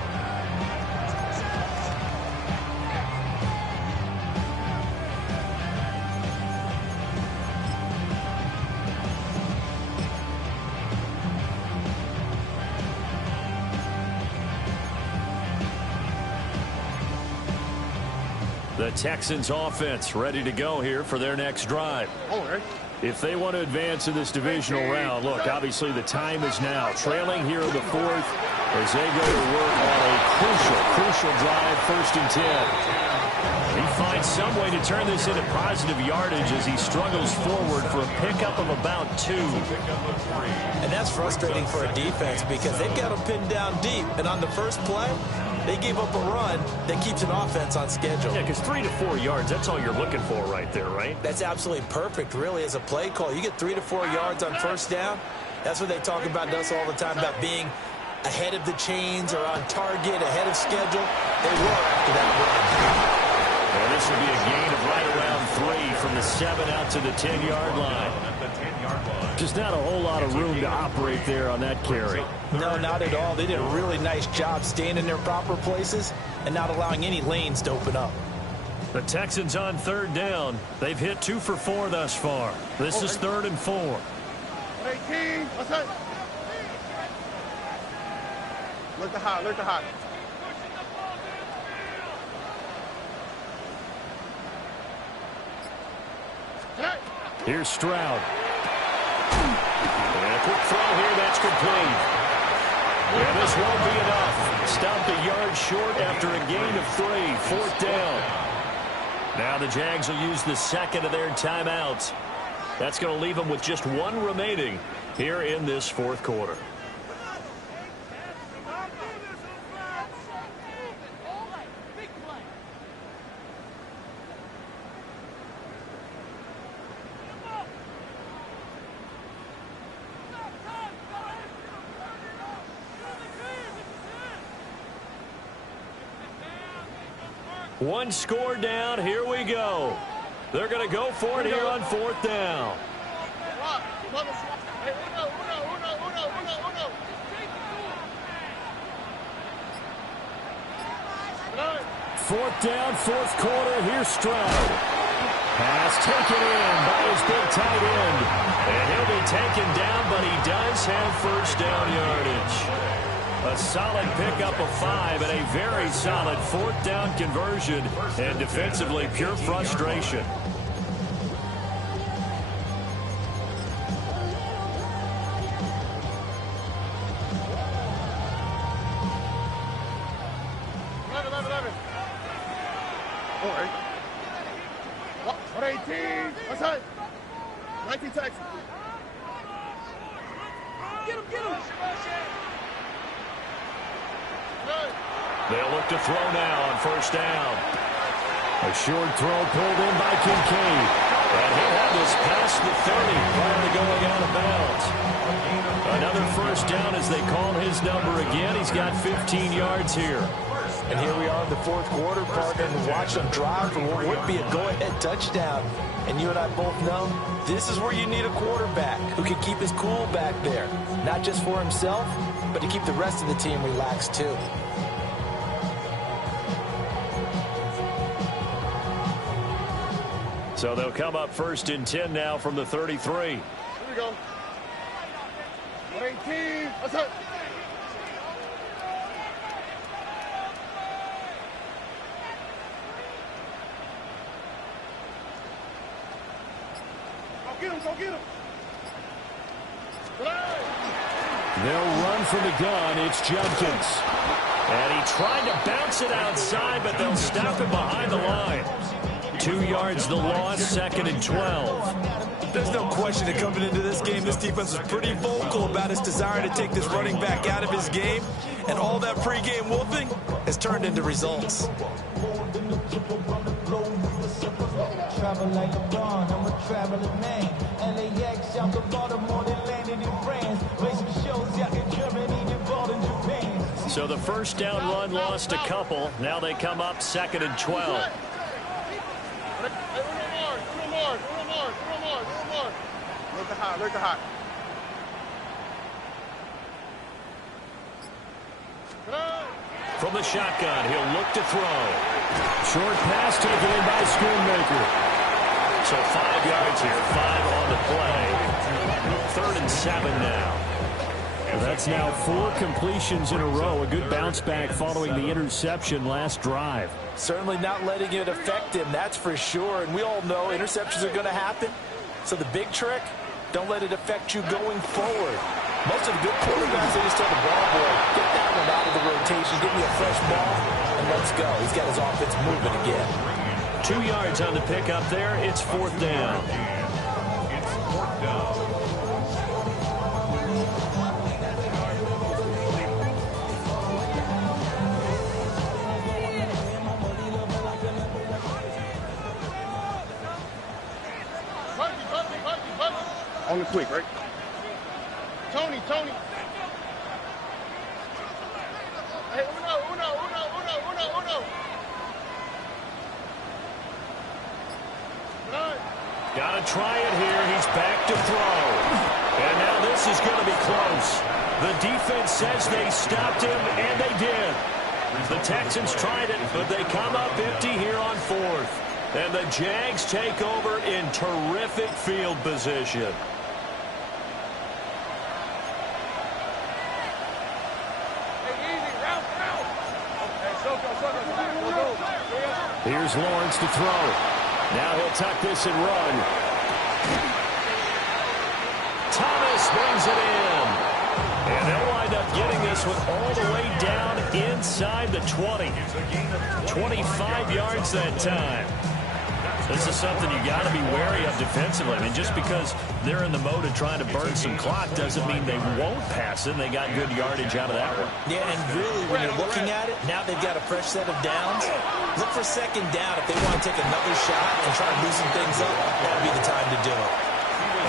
The Texans offense ready to go here for their next drive. If they want to advance in this divisional round, look, obviously the time is now. Trailing here in the 4th as they go to work on a crucial drive, 1st and 10. He finds some way to turn this into positive yardage as he struggles forward for a pickup of about 2. And that's frustrating for a defense because they've got them pinned down deep. And on the first play, they gave up a run that keeps an offense on schedule. Yeah, because 3 to 4 yards, that's all you're looking for right there, right? That's absolutely perfect, really, as a play call. You get 3 to 4 yards on 1st down. That's what they talk about us all the time, about being ahead of the chains or on target, ahead of schedule. They were after that run. And this will be a gain of right around 3 from the 7 out to the 10-yard line. Just not a whole lot of room to operate there on that carry. No, not at all. They did a really nice job staying in their proper places and not allowing any lanes to open up. The Texans on 3rd down. They've hit 2 for 4 thus far. This is 3rd and 4. 18. What's that? Look the hot. Here's Stroud. And a quick throw here, that's complete. And this won't be enough. Stopped a yard short after a gain of 3. 4th down. Now the Jags will use the 2nd of their timeouts. That's going to leave them with just 1 remaining here in this 4th quarter. One score down. Here we go. They're going to go for it here on 4th down. Fourth down, 4th quarter. Here's Stroud. Pass taken in by his big tight end. And he'll be taken down, but he does have 1st down yardage. A solid pickup of 5 and a very solid 4th down conversion. And defensively, pure frustration. All right. What 18? What's that? 19 Texas. They'll look to throw now on first down. A short throw pulled in by Kincaid. And he'll have this past the 30 prior to going out of bounds. Another first down as they call his number again. He's got 15 yards here. And here we are in the fourth quarter, partner, and watch them drive for what would be a go-ahead touchdown. And you and I both know this is where you need a quarterback who can keep his cool back there. Not just for himself, but to keep the rest of the team relaxed too. So they'll come up first and 10 now from the 33. Here we go. 118. That's it. Go get him. Go get him. They'll run from the gun. It's Judkins. And he tried to bounce it outside, but they'll stop him behind the line. 2 yards the loss, 2nd and 12. There's no question that coming into this game, this defense is pretty vocal about its desire to take this running back out of his game. And all that pregame wolfing has turned into results. Travel like a bond, I'm a traveling man. LAX out the Baltimore, they landed in France. Play some shows out in Germany, involved in Japan. So the first down run lost a couple. Now they come up 2nd and 12. Look at hot. From the shotgun, he'll look to throw. Short pass taken in by Smmaacck. So 5 yards here, 5 on the play. 3rd and 7 now. Well, that's now 4 completions in a row. A good bounce back following the interception last drive. Certainly not letting it affect him, that's for sure. And we all know interceptions are going to happen. So the big trick, don't let it affect you going forward. Most of the good quarterbacks, they just tell the ball boy, get that one out of the rotation, give me a fresh ball, and let's go. He's got his offense moving again. 2 yards on the pickup there. It's 4th down. It's 4th down. On the quick, right? Tony. Hey, uno. Got to try it here. He's back to throw. And now this is going to be close. The defense says they stopped him, and they did. The Texans tried it, but they come up empty here on 4th. And the Jags take over in terrific field position. Here's Lawrence to throw. Now he'll tuck this and run. Thomas brings it in. And they'll wind up getting this one all the way down inside the 20. 25 yards that time. This is something you got to be wary of defensively. I mean, just because they're in the mode of trying to burn some clock doesn't mean they won't pass it. They got good yardage out of that one. Yeah, and really, when you're looking at it, now they've got a fresh set of downs. Look for 2nd down. If they want to take another shot and try to loosen things up, that would be the time to do it.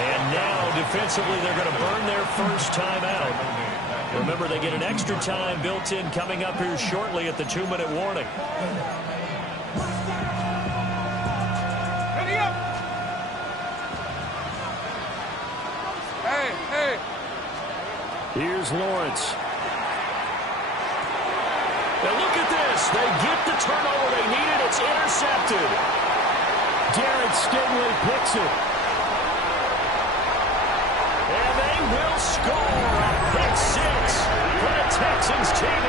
And now, defensively, they're going to burn their first time out. Remember, they get an extra time built in coming up here shortly at the 2-minute warning. Hey. Here's Lawrence. Now look at this. They get the turnover they needed. It's intercepted. Garrett Stingley picks it. And they will score a pick 6 for the Texans TV.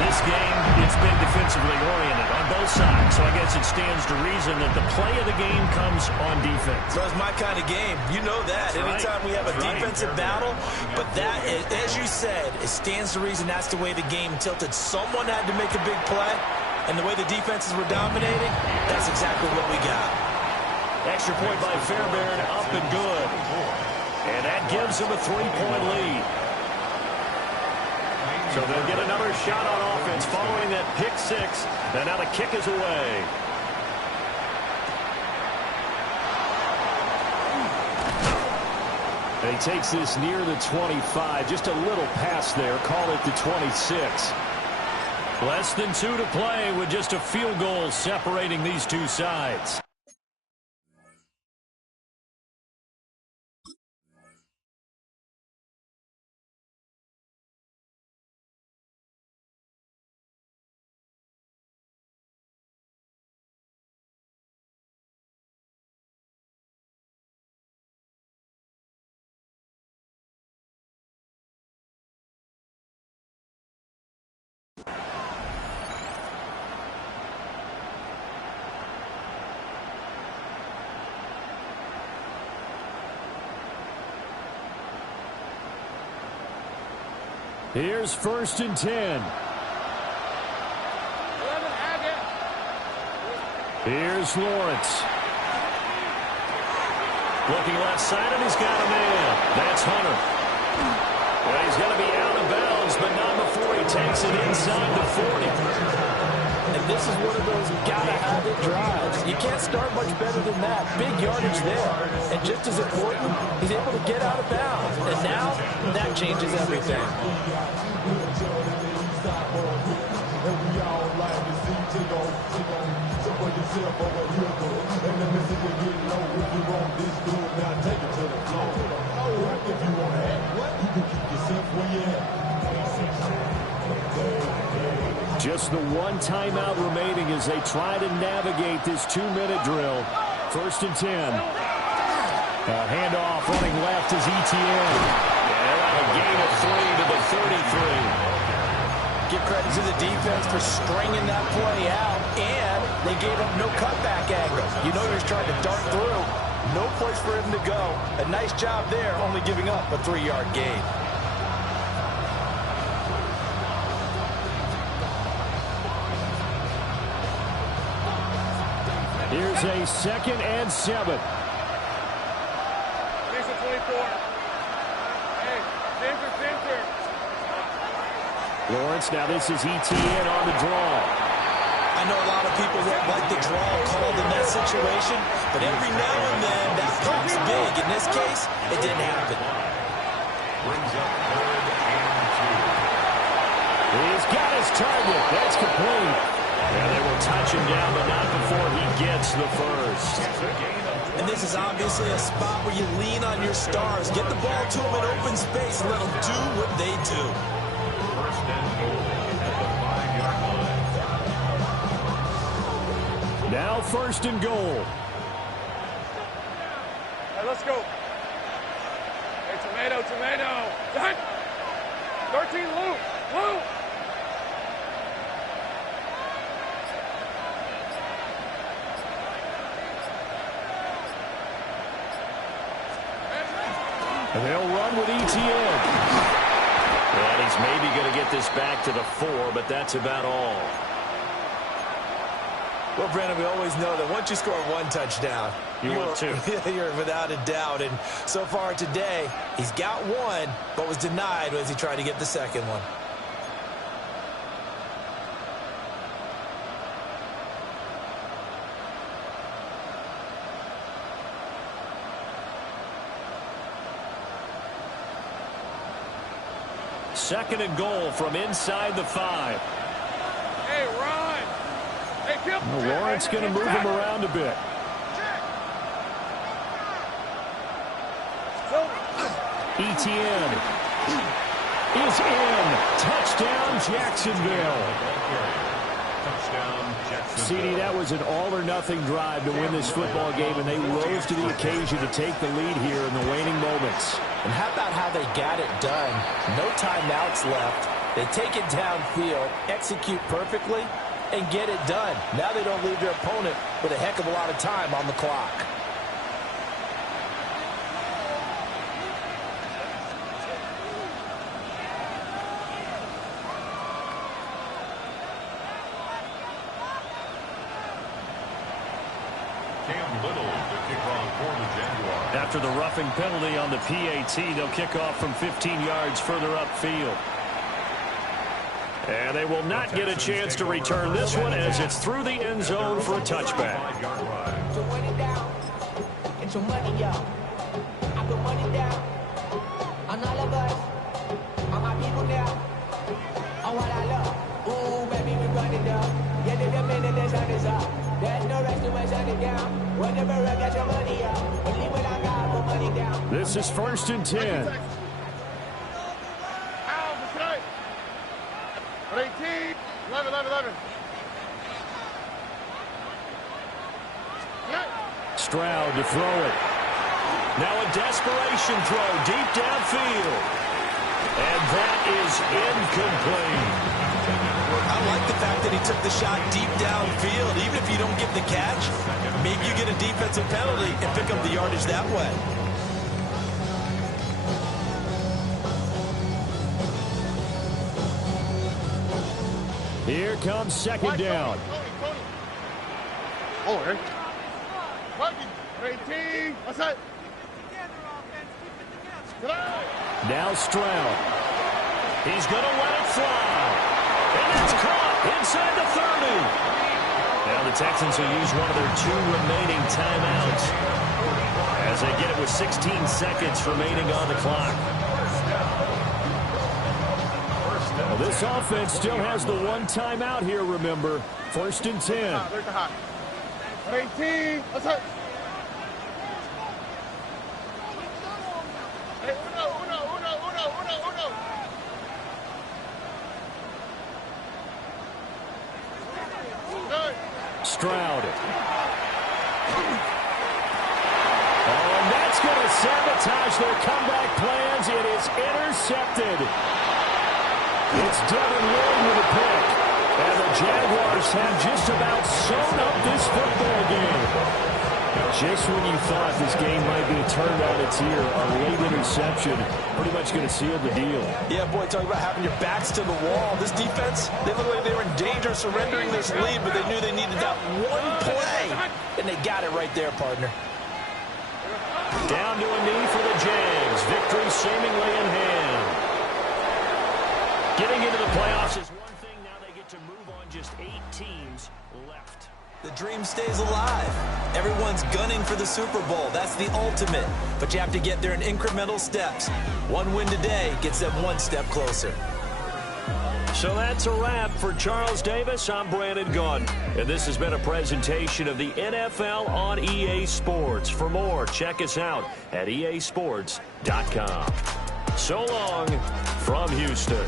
This game, it's been defensively oriented on both sides, so I guess it stands to reason that the play of the game comes on defense. So it's my kind of game. You know that. Anytime we have a defensive battle, but that, as you said, it stands to reason that's the way the game tilted. Someone had to make a big play, and the way the defenses were dominating, that's exactly what we got. Extra point by Fairbairn, up and good. And that gives him a 3-point lead. So they'll get another shot on offense following that pick six. And now the kick is away. And he takes this near the 25. Just a little pass there. Call it the 26. Less than 2 to play with just a field goal separating these two sides. Here's 1st and 10. Here's Lawrence. Looking left side, and he's got a man. That's Hunter. Well, he's going to be out of bounds, but not before he takes it inside the 40. And this is one of those gotta-have-it drives. You can't start much better than that. Big yardage there. And just as important, he's able to get out of bounds. And now, that changes everything. Just the one timeout remaining as they try to navigate this 2-minute drill. 1st and 10. Handoff running left is Etienne. And a gain of 3 to the 33. Give credit to the defense for stringing that play out, and they gave up no cutback angle. You know he was trying to dart through. No place for him to go. A nice job there, only giving up a 3-yard gain. Here's a 2nd and 7. Here's a 24. Hey, center. Lawrence, now this is Etienne on the draw. I know a lot of people won't like the draw called in that situation, but every now and then that pops big. In this case, it didn't happen. Brings up 3rd and 2. He's got his target. That's complete. And they will touch him down, but not before he gets the first. And this is obviously a spot where you lean on your stars. Get the ball to them in open space and let them do what they do. 1st and goal at the 5-yard line. Now 1st and goal. Hey, let's go. Hey, tomato. 13, Lou. And they'll run with Etienne. And he's maybe going to get this back to the 4, but that's about all. Well, Brandon, we always know that once you score 1 touchdown, you're 2. You're without a doubt. And so far today, he's got 1, but was denied as he tried to get the 2nd one. Second and goal from inside the 5. Hey, run. Hey, Kip. Well, Lawrence going to move him around a bit. Etienne is in. Touchdown, Jacksonville. CD, that was an all-or-nothing drive to win this football game, and they rose to the occasion to take the lead here in the waning moments. And how about how they got it done? No timeouts left. They take it downfield, execute perfectly, and get it done. Now they don't leave their opponent with a heck of a lot of time on the clock. After the roughing penalty on the PAT, they'll kick off from 15 yards further upfield. And they will not get a chance to return this one as it's through the end zone for a touchback. So run it down. Get your money, y'all. I put money down on all of us, on my people now, on what I love. Ooh, baby, we run it down. Yeah, the minute the sun is up. There's no rest to my shut it down. Whenever I get your money up, believe what I got, put money down. This is 1st and 10. 18, 11. Stroud to throw it. Now a desperation throw deep downfield. And that is incomplete. I like the fact that he took the shot deep downfield. Even if you don't get the catch, maybe you get a defensive penalty and pick up the yardage that way. Here comes 2nd down. Tony. Oh, hey. 18. What's that? Now Stroud. He's going to let it fly. And it's caught inside the 30. Now the Texans will use one of their 2 remaining timeouts as they get it with 16 seconds remaining on the clock. Well, this offense still has the 1 timeout here, remember. 1st and 10. There's the hot. 18. What's that? Hey, uno. Stroud. Oh, and that's going to sabotage their comeback plans. It is intercepted. It's Devin Lloyd with a pick. And the Jaguars have just about sewn up this football game. Just when you thought this game might be turned on its ear, a late interception pretty much going to seal the deal. Yeah, boy, talking about having your backs to the wall. This defense, they looked like they were in danger of surrendering this lead, but they knew they needed that one play, and they got it right there, partner. Down to a knee for the Jags. Victory seemingly in hand. Getting into the playoffs is one thing. Now they get to move on. Just 8 teams left. The dream stays alive. Everyone's gunning for the Super Bowl. That's the ultimate. But you have to get there in incremental steps. One win today gets them 1 step closer. So that's a wrap for Charles Davis. I'm Brandon Gaudin. And this has been a presentation of the NFL on EA Sports. For more, check us out at easports.com. So long from Houston.